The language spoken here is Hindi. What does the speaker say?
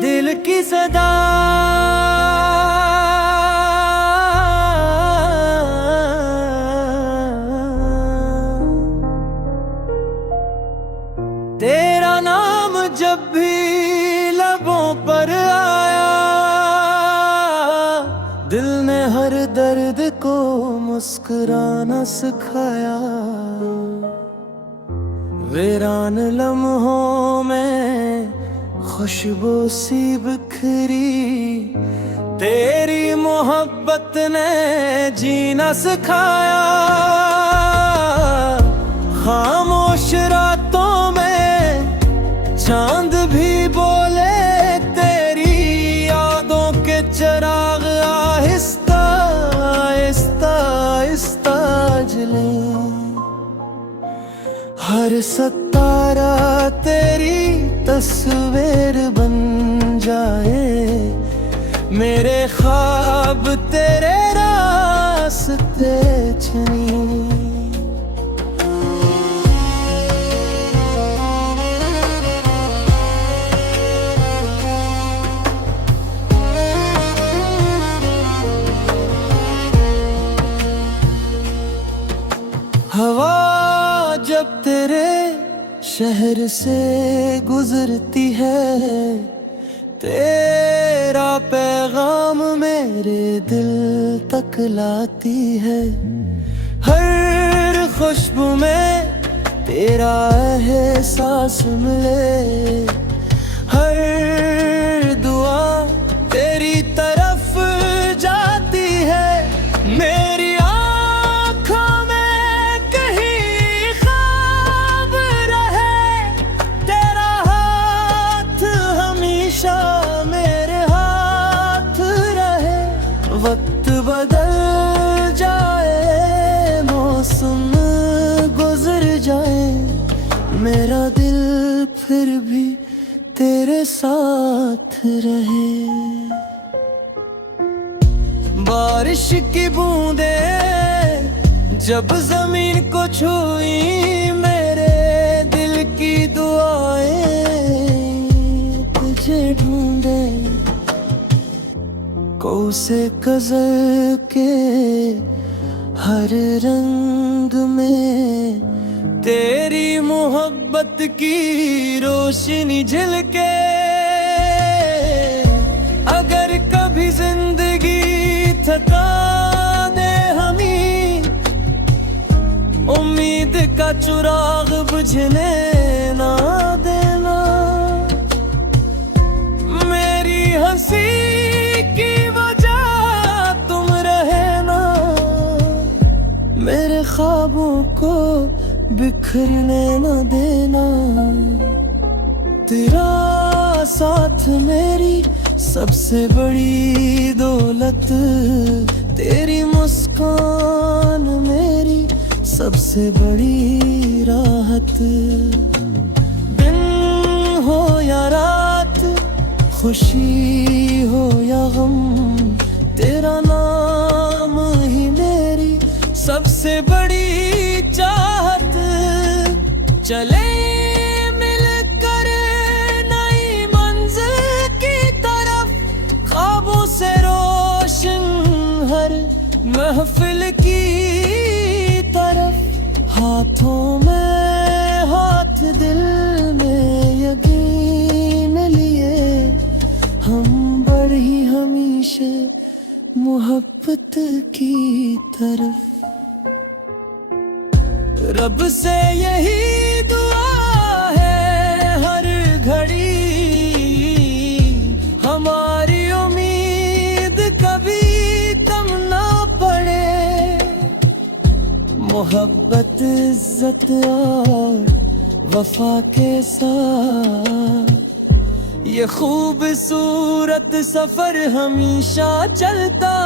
दिल की सदा तेरा नाम जब भी लबों पर आया, दिल ने हर दर्द को मुस्कुराना सिखाया। वीरान लम्हों में खुशबू सी बिखरी, तेरी मोहब्बत ने जीना सिखाया। खामोश रातों में चांद भी बोले, तेरी यादों के चिराग आहिस्ता आहिस्ता आहिस्ता जले। हर सितारा तेरी तस्वीर बन जाए, मेरे ख्वाब तेरे रास्ते चले। हवा जब तेरे शहर से गुजरती है, तेरा पैगाम मेरे दिल तक लाती है। हर खुशबू में तेरा एहसास मिले, हर दुआ तेरी तरफ जाती है। मेरी वक्त बदल जाए, मौसम गुजर जाए, मेरा दिल फिर भी तेरे साथ रहे। बारिश की बूंदें जब जमीन को छुई, मेरे दिल की दुआएं तुझे ढूंढे। कोसे गज़ल के हर रंग में तेरी मोहब्बत की रोशनी झलके। अगर कभी जिंदगी थका दे हमें, उम्मीद का चिराग बुझने ना देना। मेरी हंसी की वजह तुम रहना, मेरे ख्वाबों को बिखरने न देना। तेरा साथ मेरी सबसे बड़ी दौलत, तेरी मुस्कान मेरी सबसे बड़ी राहत। दिन हो या रात, खुशी हो या गम, तेरा नाम ही मेरी सबसे बड़ी चाहत। चले मिलकर नई मंजिल की तरफ, ख्वाबों से रोशन हर महफिल की तरफ। हाथों में हाथ, दिल में यकीन लिए, हम बढ़ी हमेशा मोहब्बत की तरफ। रब से यही दुआ है हर घड़ी, हमारी उम्मीद कभी कम ना पड़े। मोहब्बत इज्जत और वफा के साथ ये खूबसूरत सफर हमेशा चलता